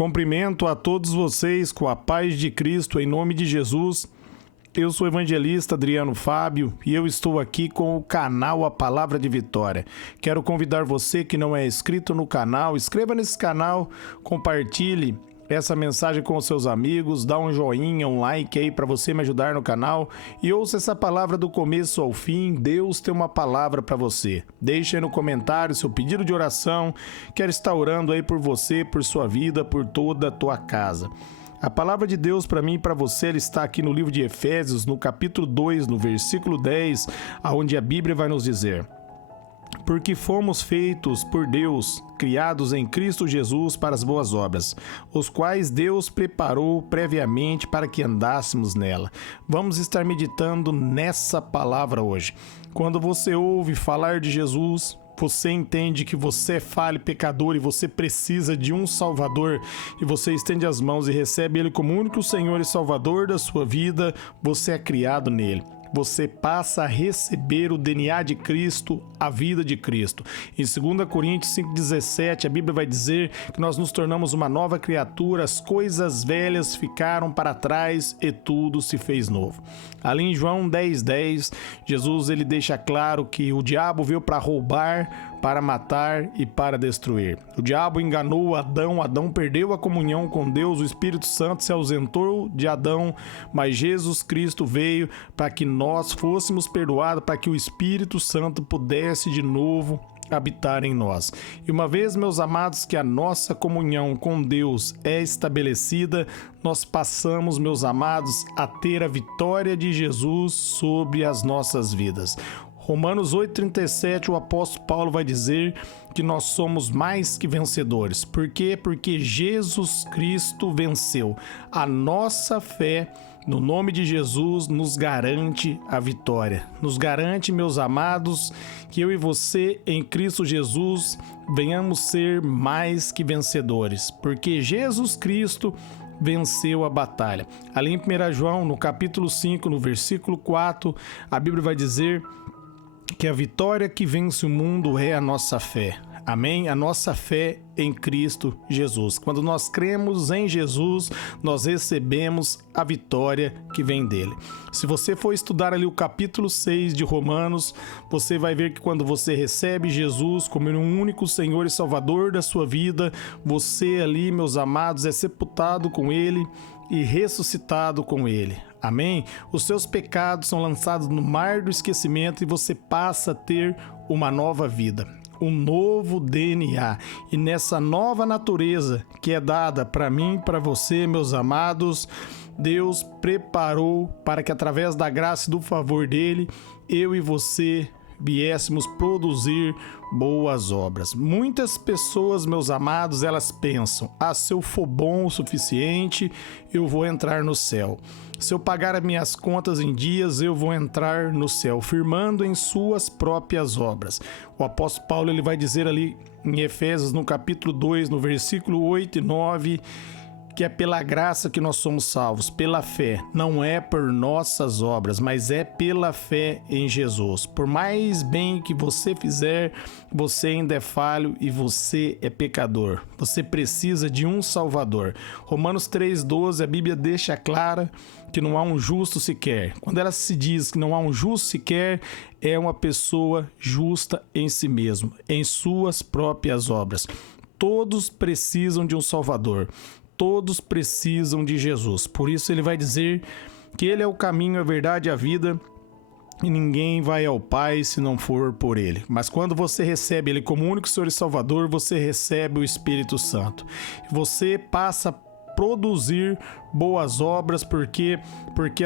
Cumprimento a todos vocês com a paz de Cristo, em nome de Jesus. Eu sou o evangelista Adriano Fábio e eu estou aqui com o canal A Palavra de Vitória. Quero convidar você que não é inscrito no canal, inscreva nesse canal, compartilhe essa mensagem com os seus amigos, dá um joinha, um like aí para você me ajudar no canal e ouça essa palavra do começo ao fim. Deus tem uma palavra para você. Deixe aí no comentário seu pedido de oração. Quero estar orando aí por você, por sua vida, por toda a tua casa. A palavra de Deus para mim e para você ela está aqui no livro de Efésios, no capítulo 2, no versículo 10, onde a Bíblia vai nos dizer: porque fomos feitos por Deus, criados em Cristo Jesus para as boas obras, os quais Deus preparou previamente para que andássemos nela. Vamos estar meditando nessa palavra hoje. Quando você ouve falar de Jesus, você entende que você é falho, pecador e você precisa de um Salvador, e você estende as mãos e recebe Ele como único Senhor e Salvador da sua vida, você é criado nele. Você passa a receber o DNA de Cristo, a vida de Cristo. Em 2 Coríntios 5,17, a Bíblia vai dizer que nós nos tornamos uma nova criatura, as coisas velhas ficaram para trás e tudo se fez novo. Ali em João 10,10, Jesus ele deixa claro que o diabo veio para roubar, para matar e para destruir. O diabo enganou Adão, Adão perdeu a comunhão com Deus, o Espírito Santo se ausentou de Adão, mas Jesus Cristo veio para que nós fôssemos perdoados, para que o Espírito Santo pudesse de novo habitar em nós. E uma vez, meus amados, que a nossa comunhão com Deus é estabelecida, nós passamos, meus amados, a ter a vitória de Jesus sobre as nossas vidas. Romanos 8,37, o apóstolo Paulo vai dizer que nós somos mais que vencedores. Por quê? Porque Jesus Cristo venceu. A nossa fé no nome de Jesus nos garante a vitória. Nos garante, meus amados, que eu e você em Cristo Jesus venhamos ser mais que vencedores. Porque Jesus Cristo venceu a batalha. Ali em 1 João, no capítulo 5, no versículo 4, a Bíblia vai dizer que a vitória que vence o mundo é a nossa fé. Amém? A nossa fé em Cristo Jesus. Quando nós cremos em Jesus, nós recebemos a vitória que vem dele. Se você for estudar ali o capítulo 6 de Romanos, você vai ver que quando você recebe Jesus como um único Senhor e Salvador da sua vida, você ali, meus amados, é sepultado com ele e ressuscitado com ele. Amém? Os seus pecados são lançados no mar do esquecimento e você passa a ter uma nova vida, um novo DNA. E nessa nova natureza que é dada para mim e para você, meus amados, Deus preparou para que através da graça e do favor dele, eu e você viéssemos produzir boas obras. Muitas pessoas, meus amados, elas pensam: se eu for bom o suficiente, eu vou entrar no céu. Se eu pagar as minhas contas em dias, eu vou entrar no céu, firmando em suas próprias obras. O apóstolo Paulo ele vai dizer ali em Efésios, no capítulo 2, no versículo 8 e 9, que é pela graça que nós somos salvos, pela fé. Não é por nossas obras, mas é pela fé em Jesus. Por mais bem que você fizer, você ainda é falho e você é pecador. Você precisa de um Salvador. Romanos 3,12, a Bíblia deixa clara que não há um justo sequer. Quando ela se diz que não há um justo sequer, é uma pessoa justa em si mesmo, em suas próprias obras. Todos precisam de um Salvador. Todos precisam de Jesus. Por isso ele vai dizer que ele é o caminho, a verdade e a vida, e ninguém vai ao Pai se não for por ele. Mas quando você recebe ele como único Senhor e Salvador, você recebe o Espírito Santo. Você passa a produzir boas obras, porque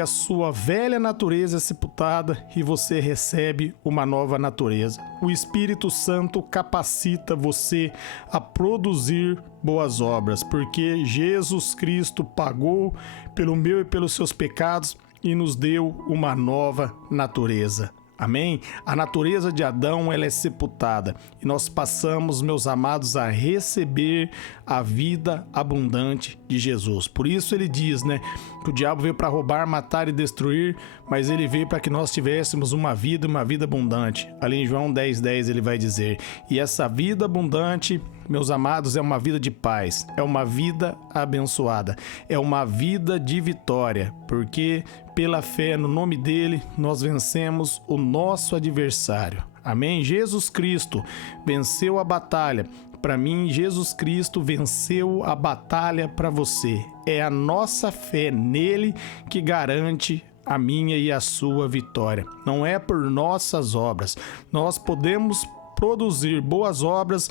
a sua velha natureza é sepultada e você recebe uma nova natureza. O Espírito Santo capacita você a produzir boas obras, porque Jesus Cristo pagou pelo meu e pelos seus pecados e nos deu uma nova natureza. Amém? A natureza de Adão ela é sepultada e nós passamos, meus amados, a receber a vida abundante de Jesus. Por isso ele diz, que o diabo veio para roubar, matar e destruir, mas ele veio para que nós tivéssemos uma vida abundante. Ali em João 10,10 ele vai dizer: e essa vida abundante meus amados, é uma vida de paz, é uma vida abençoada, é uma vida de vitória, porque pela fé no nome dele nós vencemos o nosso adversário. Amém? Jesus Cristo venceu a batalha. Para mim, Jesus Cristo venceu a batalha para você. É a nossa fé nele que garante a minha e a sua vitória. Não é por nossas obras. Nós podemos produzir boas obras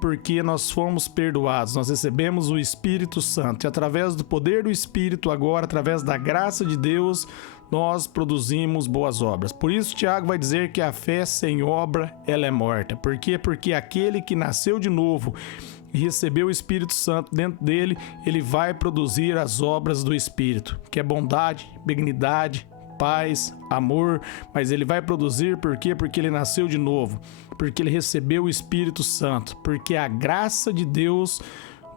porque nós fomos perdoados, nós recebemos o Espírito Santo e através do poder do Espírito agora, através da graça de Deus, nós produzimos boas obras. Por isso Tiago vai dizer que a fé sem obra, ela é morta. Por quê? Porque aquele que nasceu de novo e recebeu o Espírito Santo dentro dele, ele vai produzir as obras do Espírito, que é bondade, benignidade, paz, amor, mas ele vai produzir por quê? Porque ele nasceu de novo, porque ele recebeu o Espírito Santo, porque a graça de Deus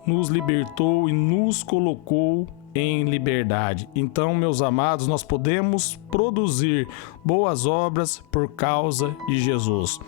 nos libertou e nos colocou em liberdade. Então, meus amados, nós podemos produzir boas obras por causa de Jesus.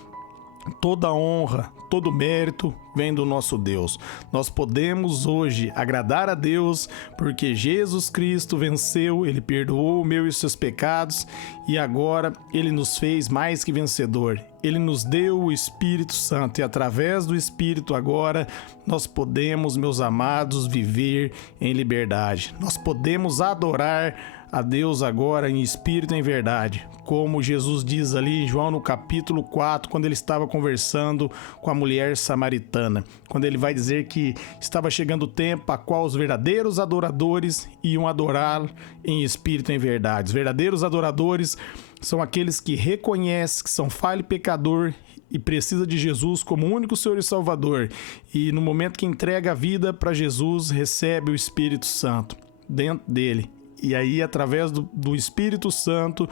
Toda honra, todo mérito vem do nosso Deus. Nós podemos hoje agradar a Deus porque Jesus Cristo venceu, ele perdoou o meu e os seus pecados e agora ele nos fez mais que vencedor. Ele nos deu o Espírito Santo e através do Espírito agora nós podemos, meus amados, viver em liberdade. Nós podemos adorar a Deus agora em espírito e em verdade, como Jesus diz ali em João no capítulo 4, quando ele estava conversando com a mulher samaritana, quando ele vai dizer que estava chegando o tempo a qual os verdadeiros adoradores iam adorá-lo em espírito e em verdade. Os verdadeiros adoradores são aqueles que reconhecem que são falho e pecador e precisa de Jesus como único Senhor e Salvador, e no momento que entrega a vida para Jesus, recebe o Espírito Santo dentro dele. E aí, através do Espírito Santo,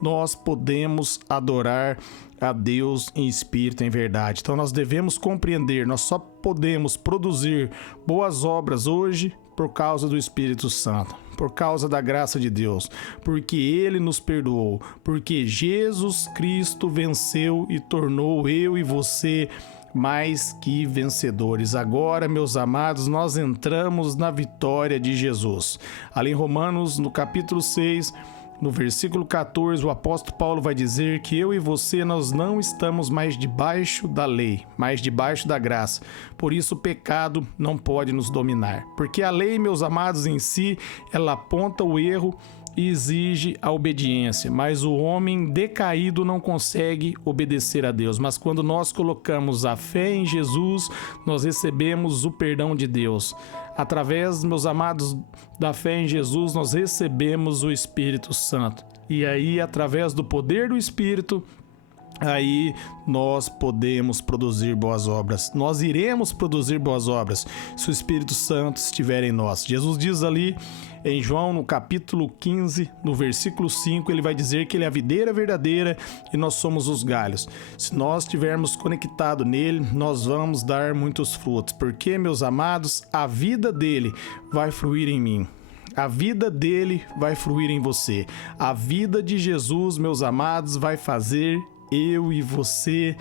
nós podemos adorar a Deus em espírito e em verdade. Então, nós devemos compreender, nós só podemos produzir boas obras hoje por causa do Espírito Santo, por causa da graça de Deus, porque Ele nos perdoou, porque Jesus Cristo venceu e tornou eu e você mais que vencedores. Agora, meus amados, nós entramos na vitória de Jesus. Ali em Romanos, no capítulo 6, no versículo 14, o apóstolo Paulo vai dizer que eu e você, nós não estamos mais debaixo da lei, mas debaixo da graça. Por isso o pecado não pode nos dominar. Porque a lei, meus amados, em si, ela aponta o erro e exige a obediência, mas o homem decaído não consegue obedecer a Deus. Mas quando nós colocamos a fé em Jesus, nós recebemos o perdão de Deus. Através, meus amados, da fé em Jesus, nós recebemos o Espírito Santo. E aí, através do poder do Espírito, aí nós podemos produzir boas obras. Nós iremos produzir boas obras se o Espírito Santo estiver em nós. Jesus diz ali em João, no capítulo 15, no versículo 5, ele vai dizer que ele é a videira verdadeira e nós somos os galhos. Se nós estivermos conectados nele, nós vamos dar muitos frutos. Porque, meus amados, a vida dele vai fluir em mim. A vida dele vai fluir em você. A vida de Jesus, meus amados, vai fazer eu e você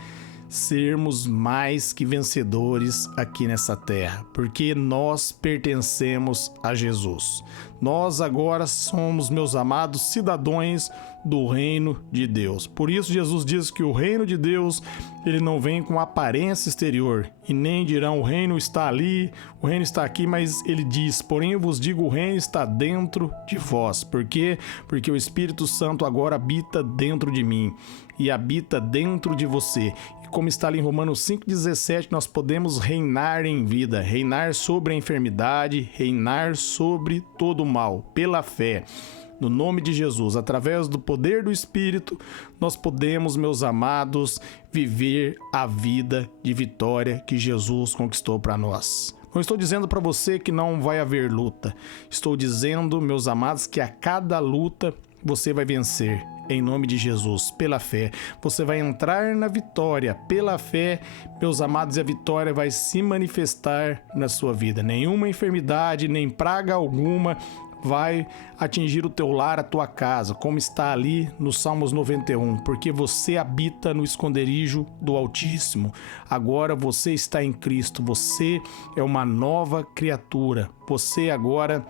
sermos mais que vencedores aqui nessa terra, porque nós pertencemos a Jesus. Nós agora somos, meus amados, cidadãos do reino de Deus. Por isso Jesus diz que o reino de Deus, ele não vem com aparência exterior, e nem dirão o reino está ali, o reino está aqui, mas ele diz, porém eu vos digo, o reino está dentro de vós. Por quê? Porque o Espírito Santo agora habita dentro de mim e habita dentro de você. E como está ali em Romanos 5,17, nós podemos reinar em vida, reinar sobre a enfermidade, reinar sobre todo o mal, pela fé. No nome de Jesus, através do poder do Espírito, nós podemos, meus amados, viver a vida de vitória que Jesus conquistou para nós. Não estou dizendo para você que não vai haver luta. Estou dizendo, meus amados, que a cada luta você vai vencer. Em nome de Jesus, pela fé. Você vai entrar na vitória pela fé, meus amados, e a vitória vai se manifestar na sua vida. Nenhuma enfermidade, nem praga alguma vai atingir o teu lar, a tua casa, como está ali no Salmos 91, porque você habita no esconderijo do Altíssimo. Agora você está em Cristo, você é uma nova criatura, você agora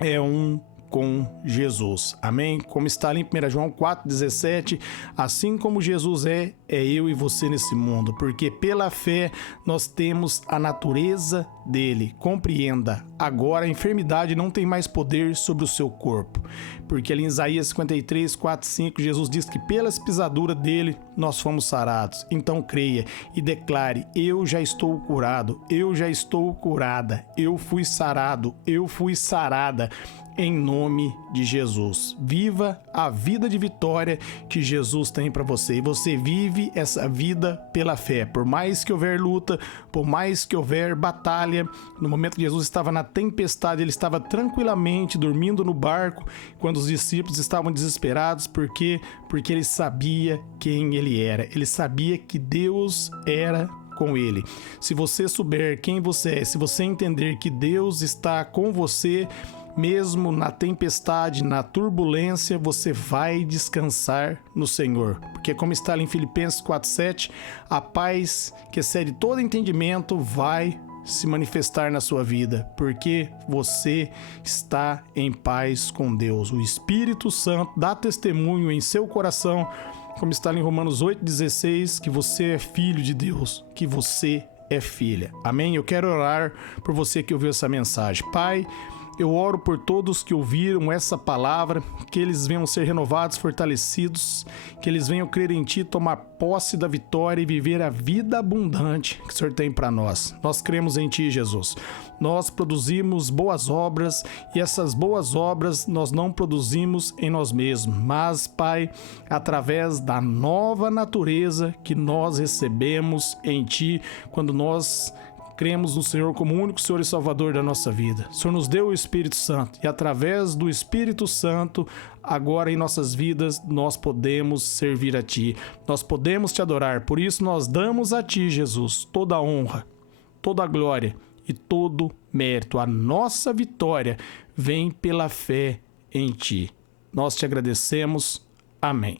é um com Jesus. Amém? Como está ali em 1 João 4,17, assim como Jesus é eu e você nesse mundo, porque pela fé nós temos a natureza dele. Compreenda, agora a enfermidade não tem mais poder sobre o seu corpo, porque ali em Isaías 53, 4, 5, Jesus diz que pelas pisaduras dele nós fomos sarados. Então creia e declare: eu já estou curado, eu já estou curada, eu fui sarado, eu fui sarada, em nome de Jesus. Viva a vida de vitória que Jesus tem para você. E você vive essa vida pela fé. Por mais que houver luta, por mais que houver batalha, no momento que Jesus estava na tempestade, ele estava tranquilamente dormindo no barco, quando os discípulos estavam desesperados. Por quê? Porque ele sabia quem ele era. Ele sabia que Deus era com ele. Se você souber quem você é, se você entender que Deus está com você, mesmo na tempestade, na turbulência, você vai descansar no Senhor. Porque como está ali em Filipenses 4,7, a paz que excede todo entendimento vai se manifestar na sua vida, porque você está em paz com Deus. O Espírito Santo dá testemunho em seu coração, como está ali em Romanos 8,16, que você é filho de Deus, que você é filha. Amém? Eu quero orar por você que ouviu essa mensagem. Pai, eu oro por todos que ouviram essa palavra, que eles venham ser renovados, fortalecidos, que eles venham crer em Ti, tomar posse da vitória e viver a vida abundante que o Senhor tem para nós. Nós cremos em Ti, Jesus. Nós produzimos boas obras e essas boas obras nós não produzimos em nós mesmos, mas, Pai, através da nova natureza que nós recebemos em Ti, quando nós cremos no Senhor como o único Senhor e Salvador da nossa vida. O Senhor nos deu o Espírito Santo e através do Espírito Santo, agora em nossas vidas, nós podemos servir a Ti. Nós podemos Te adorar. Por isso nós damos a Ti, Jesus, toda a honra, toda a glória e todo mérito. A nossa vitória vem pela fé em Ti. Nós Te agradecemos. Amém.